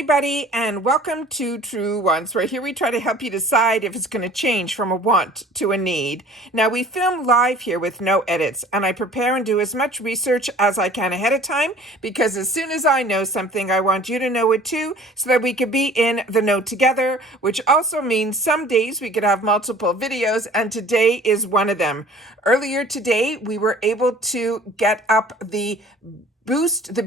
everybody, and welcome to Truewants, where here we try to help you decide if it's going to change from a want to a need. Now, we film live here with no edits, and I prepare and do as much research as I can ahead of time, because as soon as I know something, I want you to know it too, so that we could be in the know together, which also means some days we could have multiple videos, and today is one of them. Earlier today, we were able to get up the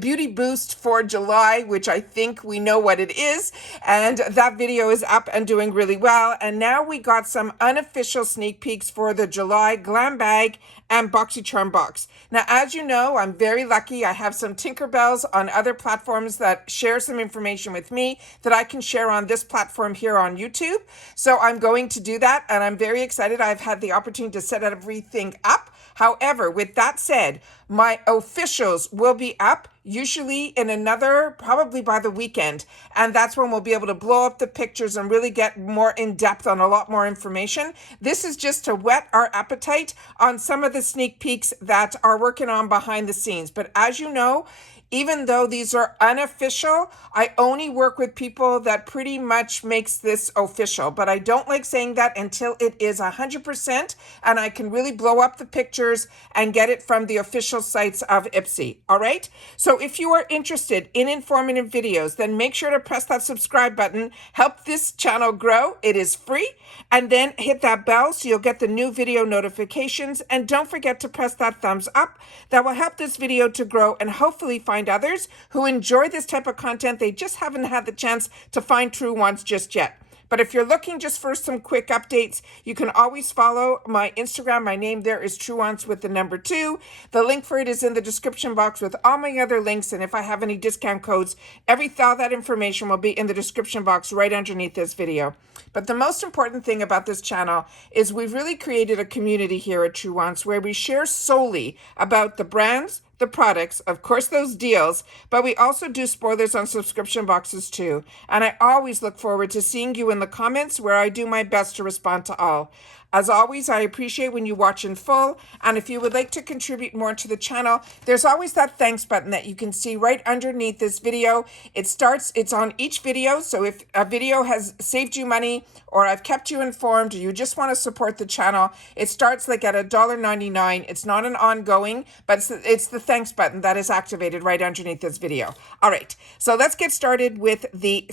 beauty boost for July, which I think we know what it is, and that video is up and doing really well. And now we got some unofficial sneak peeks for the July GlamBag and Boxycharm box. Now, as you know, I'm very lucky. I have some Tinkerbells on other platforms that share some information with me that I can share on this platform here on YouTube. So I'm going to do that, and I'm very excited. I've had the opportunity to set everything up. However, with that said, my officials will be up usually in another, probably by the weekend. And that's when we'll be able to blow up the pictures and really get more in depth on a lot more information. This is just to whet our appetite on some of the sneak peeks that are working on behind the scenes. But as you know, even though these are unofficial, I only work with people that pretty much makes this official. But I don't like saying that until it is 100% and I can really blow up the pictures and get it from the official sites of IPSY. All right? So if you are interested in informative videos, then make sure to press that subscribe button. Help this channel grow. It is free. And then hit that bell so you'll get the new video notifications. And don't forget to press that thumbs up. That will help this video to grow and hopefully find others who enjoy this type of content. They just haven't had the chance to find Truewants just yet. But if you're looking just for some quick updates, you can always follow my Instagram. My name there is Truewants with the number 2. The link for it is in the description box with all my other links. And if I have any discount codes, all that information will be in the description box right underneath this video. But the most important thing about this channel is we've really created a community here at Truewants where we share solely about the brands, the products, of course those deals, but we also do spoilers on subscription boxes too. And I always look forward to seeing you in the comments where I do my best to respond to all. As always, I appreciate when you watch in full, and if you would like to contribute more to the channel, there's always that thanks button that you can see right underneath this video. It's on each video, so if a video has saved you money, or I've kept you informed, or you just want to support the channel, it starts like at $1.99. It's not an ongoing, but it's the thanks button that is activated right underneath this video. All right, so let's get started with the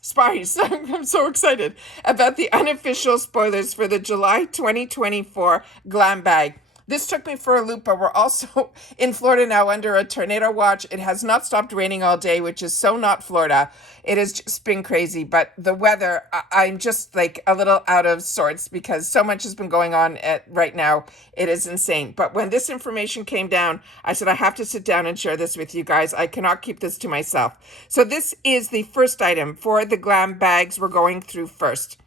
spies. I'm so excited about the unofficial spoilers for the July 2024 GlamBag. This took me for a loop, but we're also in Florida now under a tornado watch. It has not stopped raining all day, which is so not Florida. It has just been crazy, but the weather, I'm just like a little out of sorts because so much has been going on right now. It is insane. But when this information came down, I said, I have to sit down and share this with you guys. I cannot keep this to myself. So this is the first item for the glam bags we're going through first.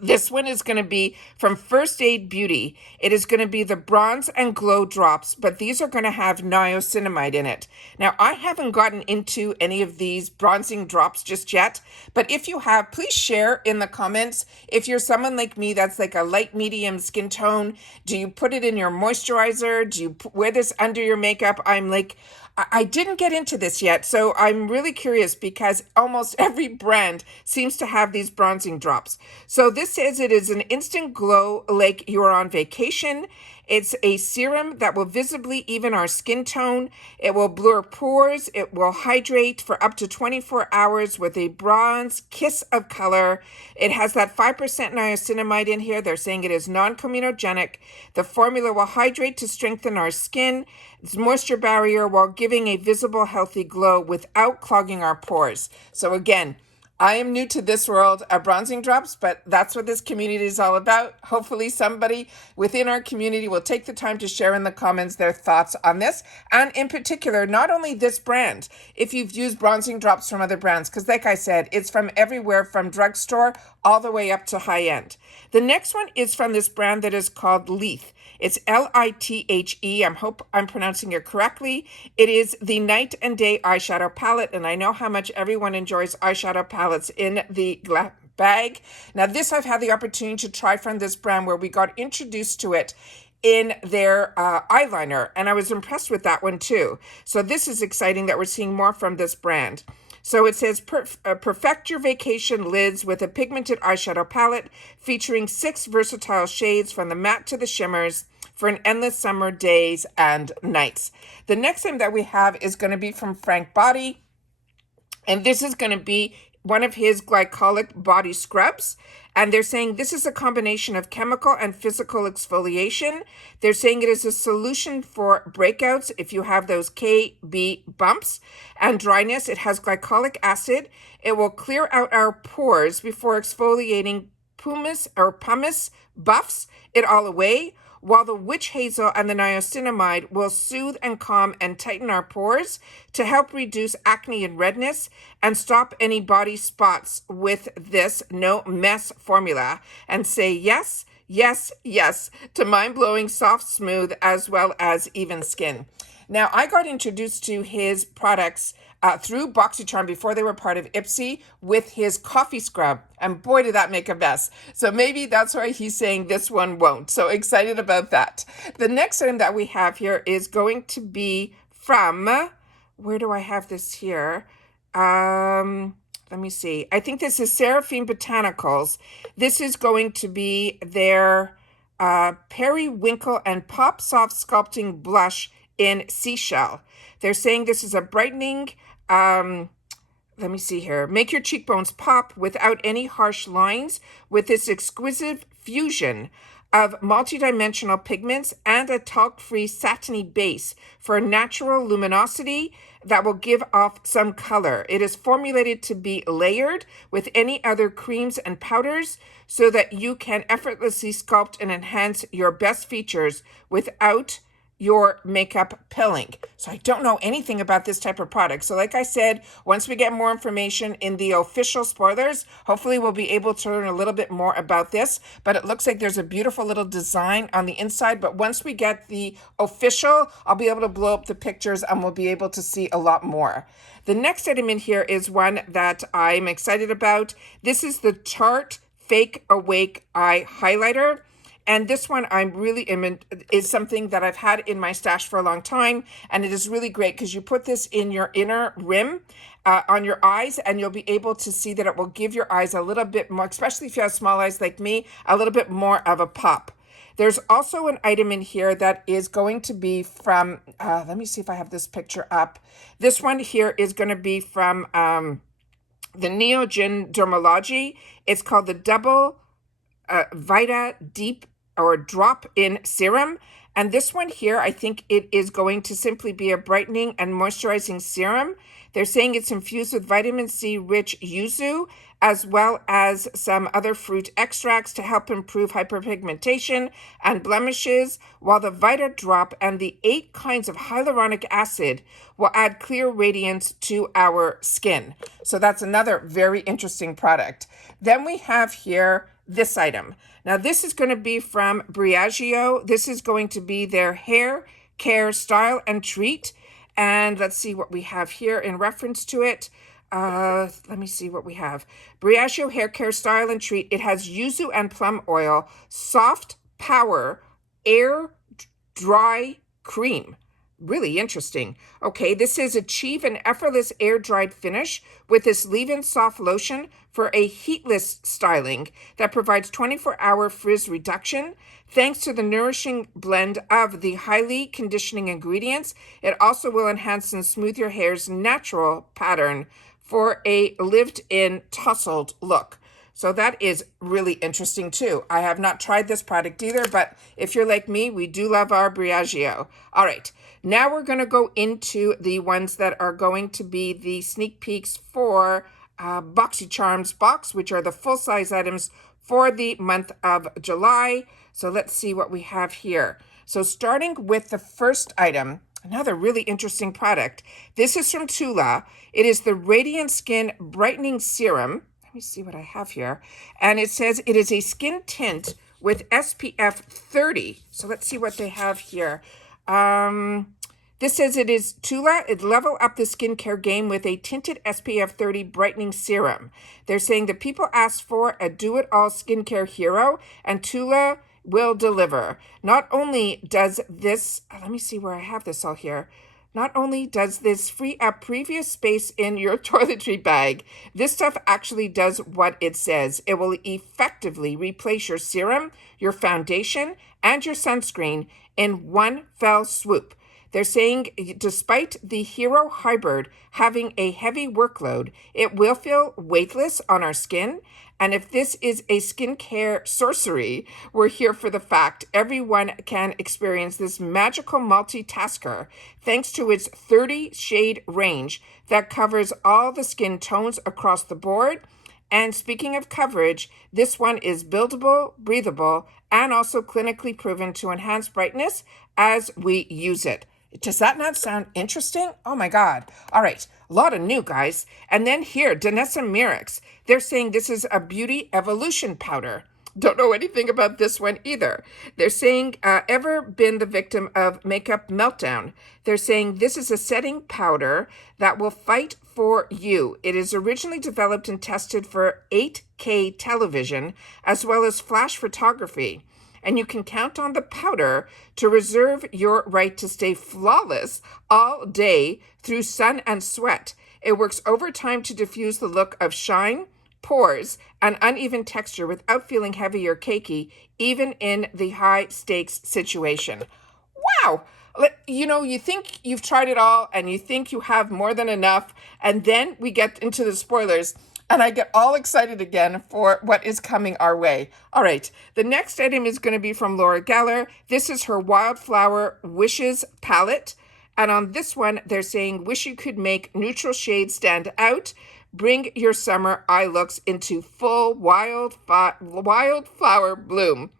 This one is going to be from First Aid Beauty. It is going to be the Bronze and Glow Drops, but these are going to have niacinamide in it. Now, I haven't gotten into any of these bronzing drops just yet, but if you have, please share in the comments. If you're someone like me that's like a light medium skin tone, do you put it in your moisturizer? Do you wear this under your makeup? I didn't get into this yet, so I'm really curious because almost every brand seems to have these bronzing drops. So this says it is an instant glow like you are on vacation. It's a serum that will visibly even our skin tone. It will blur pores. It will hydrate for up to 24 hours with a bronze kiss of color. It has that 5% niacinamide in here. They're saying it is non-comedogenic. The formula will hydrate to strengthen our skin. It's moisture barrier while giving a visible, healthy glow without clogging our pores. So again, I am new to this world of bronzing drops, but that's what this community is all about. Hopefully somebody within our community will take the time to share in the comments their thoughts on this. And in particular, not only this brand, if you've used bronzing drops from other brands, because like I said, it's from everywhere from drugstore all the way up to high end. The next one is from this brand that is called Leith. It's L-I-T-H-E. I hope I'm pronouncing it correctly. It is the Night and Day eyeshadow palette, and I know how much everyone enjoys eyeshadow palettes in the bag. Now, this I've had the opportunity to try from this brand where we got introduced to it in their eyeliner, and I was impressed with that one too. So this is exciting that we're seeing more from this brand. So it says, perfect your vacation lids with a pigmented eyeshadow palette featuring 6 versatile shades from the matte to the shimmers for an endless summer days and nights. The next item that we have is going to be from Frank Body, and this is going to be one of his glycolic body scrubs. And they're saying this is a combination of chemical and physical exfoliation. They're saying it is a solution for breakouts if you have those KB bumps and dryness. It has glycolic acid. It will clear out our pores before exfoliating pumice buffs it all away, while the witch hazel and the niacinamide will soothe and calm and tighten our pores to help reduce acne and redness and stop any body spots with this no mess formula. And say yes, yes, yes to mind-blowing, soft, smooth, as well as even skin. Now, I got introduced to his products through Boxycharm before they were part of IPSY with his coffee scrub. And boy, did that make a mess. So maybe that's why he's saying this one won't. So excited about that. The next item that we have here is going to be from, where do I have this here? Let me see. I think this is Seraphine Botanicals. This is going to be their Periwinkle and Pop Soft Sculpting Blush in Seashell. They're saying this is a brightening, let me see here. Make your cheekbones pop without any harsh lines with this exquisite fusion of multidimensional pigments and a talc-free satiny base for natural luminosity that will give off some color. It is formulated to be layered with any other creams and powders so that you can effortlessly sculpt and enhance your best features without your makeup pilling. So I don't know anything about this type of product. So like I said, once we get more information in the official spoilers, hopefully we'll be able to learn a little bit more about this. But it looks like there's a beautiful little design on the inside. But once we get the official, I'll be able to blow up the pictures and we'll be able to see a lot more. The next item in here is one that I'm excited about. This is the Tarte Fake Awake Eye Highlighter. And this one is something that I've had in my stash for a long time. And it is really great because you put this in your inner rim on your eyes, and you'll be able to see that it will give your eyes a little bit more, especially if you have small eyes like me, a little bit more of a pop. There's also an item in here that is going to be from, let me see if I have this picture up. This one here is going to be from the Neogen Dermalogy. It's called the Double Vita Deep or drop-in serum. And this one here, I think it is going to simply be a brightening and moisturizing serum. They're saying it's infused with vitamin C rich yuzu, as well as some other fruit extracts to help improve hyperpigmentation and blemishes, while the Vita Drop and the 8 kinds of hyaluronic acid will add clear radiance to our skin. So that's another very interesting product. Then we have here this item. Now this is going to be from Briageo. This is going to be their hair care style and treat. And let's see what we have here in reference to it. Let me see what we have. Briageo hair care style and treat. It has yuzu and plum oil, soft power, air dry cream. Really interesting. Okay, this says achieve an effortless air-dried finish with this leave-in soft lotion for a heatless styling that provides 24-hour frizz reduction. Thanks to the nourishing blend of the highly conditioning ingredients, it also will enhance and smooth your hair's natural pattern for a lived-in tousled look. So that is really interesting too. I have not tried this product either, but if you're like me, we do love our Briageo. All right, now we're going to go into the ones that are going to be the sneak peeks for Boxycharm's box, which are the full-size items for the month of July. So let's see what we have here. So starting with the first item, another really interesting product. This is from Tula. It is the Radiant Skin Brightening Serum. Let me see what I have here. And it says it is a skin tint with SPF 30. So let's see what they have here. This says it is Tula. It level up the skincare game with a tinted SPF 30 brightening serum. They're saying that people ask for a do-it-all skincare hero, and Tula will deliver. Not only does this, let me see where I have this all here. Not only does this free up previous space in your toiletry bag, this stuff actually does what it says. It will effectively replace your serum, your foundation, and your sunscreen in one fell swoop. They're saying despite the Hero Hybrid having a heavy workload, it will feel weightless on our skin. And if this is a skincare sorcery, we're here for the fact everyone can experience this magical multitasker thanks to its 30 shade range that covers all the skin tones across the board. And speaking of coverage, this one is buildable, breathable, and also clinically proven to enhance brightness as we use it. Does that not sound interesting? Oh my God. All right. A lot of new, guys. And then here, Danessa Mirix. They're saying this is a beauty evolution powder. Don't know anything about this one either. They're saying, ever been the victim of makeup meltdown? They're saying this is a setting powder that will fight for you. It is originally developed and tested for 8K television as well as flash photography. And you can count on the powder to reserve your right to stay flawless all day through sun and sweat. It works overtime to diffuse the look of shine, pores, and uneven texture without feeling heavy or cakey, even in the high stakes situation. Wow! You think you've tried it all and you think you have more than enough, and then we get into the spoilers. And I get all excited again for what is coming our way. All right, the next item is going to be from Laura Geller. This is her Wildflower Wishes palette. And on this one, they're saying, wish you could make neutral shades stand out. Bring your summer eye looks into full wildflower bloom.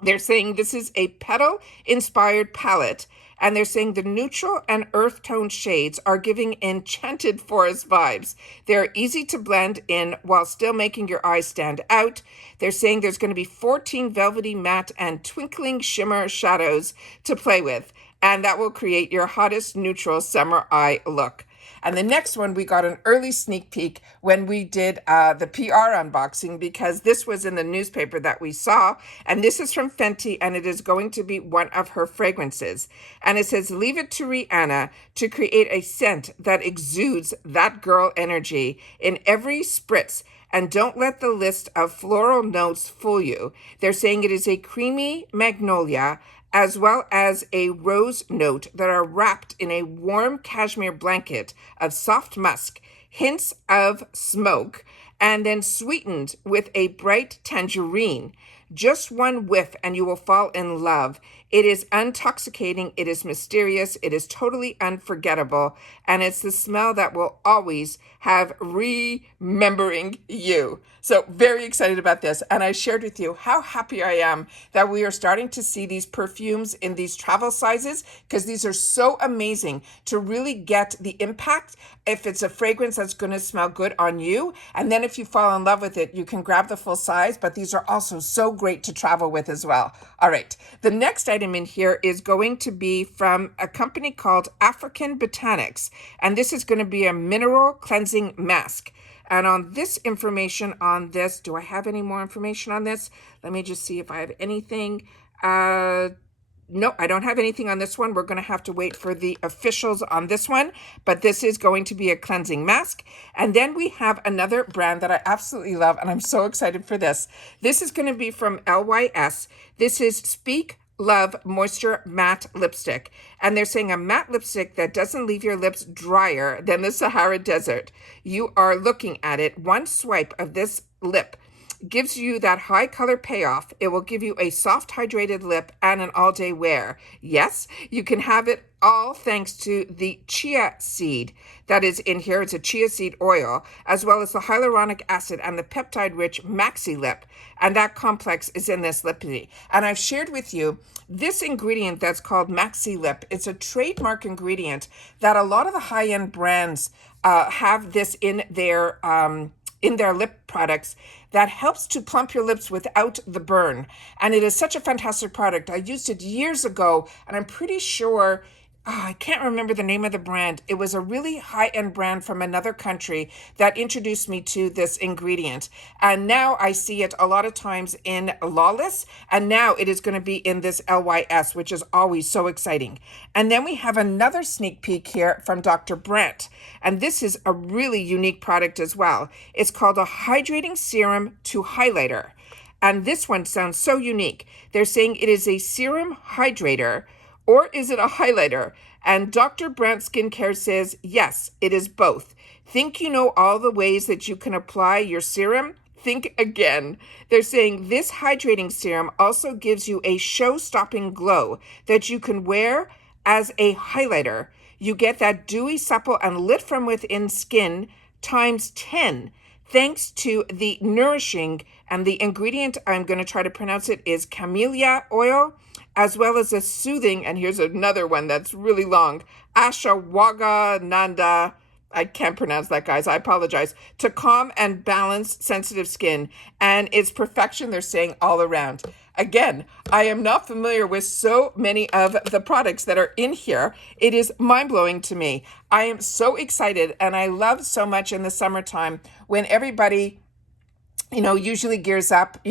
They're saying this is a petal-inspired palette, and they're saying the neutral and earth tone shades are giving enchanted forest vibes. They're easy to blend in while still making your eyes stand out. They're saying there's going to be 14 velvety matte and twinkling shimmer shadows to play with, and that will create your hottest neutral summer eye look. And the next one, we got an early sneak peek when we did the PR unboxing, because this was in the newspaper that we saw. And this is from Fenty, and it is going to be one of her fragrances. And it says, leave it to Rihanna to create a scent that exudes that girl energy in every spritz. And don't let the list of floral notes fool you. They're saying it is a creamy magnolia, as well as a rose note that are wrapped in a warm cashmere blanket of soft musk, hints of smoke, and then sweetened with a bright tangerine. Just one whiff and you will fall in love. It is intoxicating, it is mysterious, it is totally unforgettable, and it's the smell that will always have remembering you. So very excited about this. And I shared with you how happy I am that we are starting to see these perfumes in these travel sizes, because these are so amazing to really get the impact. If it's a fragrance that's going to smell good on you, and then if you fall in love with it, you can grab the full size, but these are also so great to travel with as well. All right. The next item in here is going to be from a company called African Botanics, and this is going to be a mineral cleansing mask. And on this information on this, do I have any more information on this? Let me just see if I have anything. No, I don't have anything on this one. We're going to have to wait for the officials on this one, but this is going to be a cleansing mask. And then we have another brand that I absolutely love, and I'm so excited for this. This is going to be from LYS. This is Speak Love Moisture Matte Lipstick. And they're saying a matte lipstick that doesn't leave your lips drier than the Sahara Desert. You are looking at it. One swipe of this lip gives you that high color payoff. It will give you a soft hydrated lip and an all-day wear. Yes, you can have it all thanks to the chia seed that is in here. It's a chia seed oil, as well as the hyaluronic acid and the peptide-rich Maxi Lip. And that complex is in this lipity. And I've shared with you this ingredient that's called Maxi Lip. It's a trademark ingredient that a lot of the high-end brands have this in their lip products that helps to plump your lips without the burn. And it is such a fantastic product. I used it years ago, and I'm pretty sure I can't remember the name of the brand. It was a really high-end brand from another country that introduced me to this ingredient. And now I see it a lot of times in Lawless, and now it is going to be in this LYS, which is always so exciting. And then we have another sneak peek here from Dr. Brent. And this is a really unique product as well. It's called a hydrating serum to highlighter. And this one sounds so unique. They're saying it is a serum hydrator, or is it a highlighter? And Dr. Brent Skincare says, yes, it is both. Think you know all the ways that you can apply your serum? Think again. They're saying this hydrating serum also gives you a show-stopping glow that you can wear as a highlighter. You get that dewy, supple, and lit from within skin times 10, thanks to the nourishing, and the ingredient I'm going to try to pronounce it is camellia oil, as well as a soothing, and here's another one that's really long, ashwagandha. I can't pronounce that, guys. I apologize. To calm and balance sensitive skin. And it's perfection, they're saying, all around. Again, I am not familiar with so many of the products that are in here. It is mind-blowing to me. I am so excited, and I love so much in the summertime when everybody usually gears up,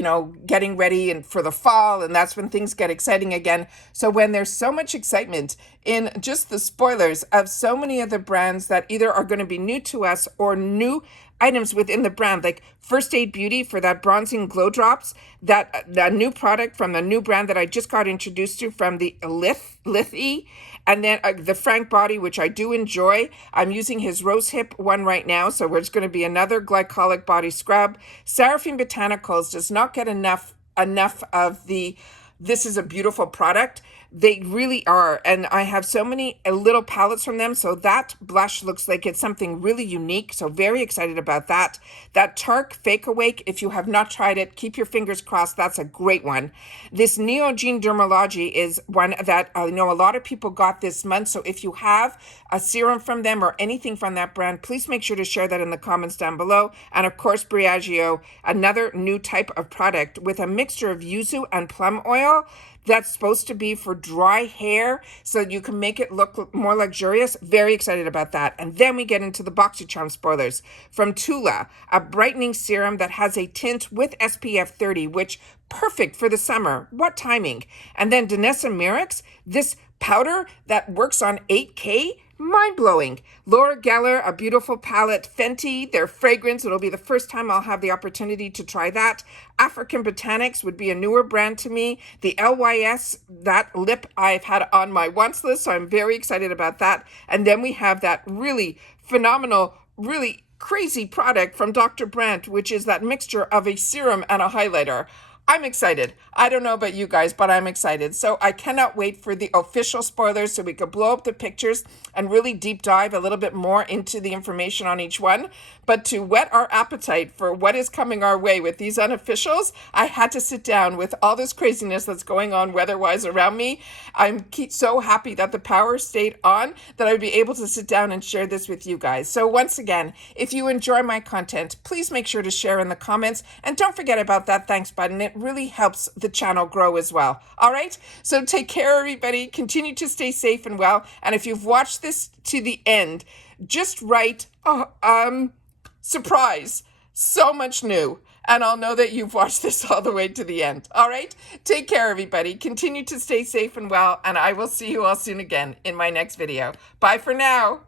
getting ready and for the fall, and that's when things get exciting again. So when there's so much excitement in just the spoilers of so many of the brands that either are going to be new to us or new items within the brand, like First Aid Beauty for that bronzing glow drops, that new product from the new brand that I just got introduced to from the Lithy, and then the Frank Body, which I do enjoy. I'm using his Rose Hip one right now, so it's going to be another glycolic body scrub. Seraphine Botanicals does not get enough of the this is a beautiful product. They really are. And I have so many little palettes from them. So that blush looks like it's something really unique. So very excited about that. That Tarte Fake Awake, if you have not tried it, keep your fingers crossed. That's a great one. This Neogene Dermalogy is one that I know a lot of people got this month. So if you have a serum from them or anything from that brand, please make sure to share that in the comments down below. And of course, Briageo, another new type of product with a mixture of yuzu and plum oil. That's supposed to be for dry hair, so you can make it look more luxurious. Very excited about that. And then we get into the Boxycharm spoilers. From Tula, a brightening serum that has a tint with SPF 30, which perfect for the summer. What timing? And then Danessa Myricks, this powder that works on 8K. Mind-blowing. Laura Geller, a beautiful palette. Fenty, their fragrance. It'll be the first time I'll have the opportunity to try that. African Botanics would be a newer brand to me. The LYS, that lip I've had on my wants list, so I'm very excited about that. And then we have that really phenomenal, really crazy product from Dr. Brent, which is that mixture of a serum and a highlighter. I'm excited. I don't know about you guys, but I'm excited. So I cannot wait for the official spoilers so we could blow up the pictures and really deep dive a little bit more into the information on each one. But to whet our appetite for what is coming our way with these unofficials, I had to sit down with all this craziness that's going on weather-wise around me. I'm so happy that the power stayed on, that I would be able to sit down and share this with you guys. So once again, if you enjoy my content, please make sure to share in the comments, and don't forget about that thanks button. It really helps the channel grow as well. All right, so take care, everybody. Continue to stay safe and well. And if you've watched this to the end, just write surprise, so much new, and I'll know that you've watched this all the way to the end. All right, take care, everybody. Continue to stay safe and well, and I will see you all soon again in my next video. Bye for now.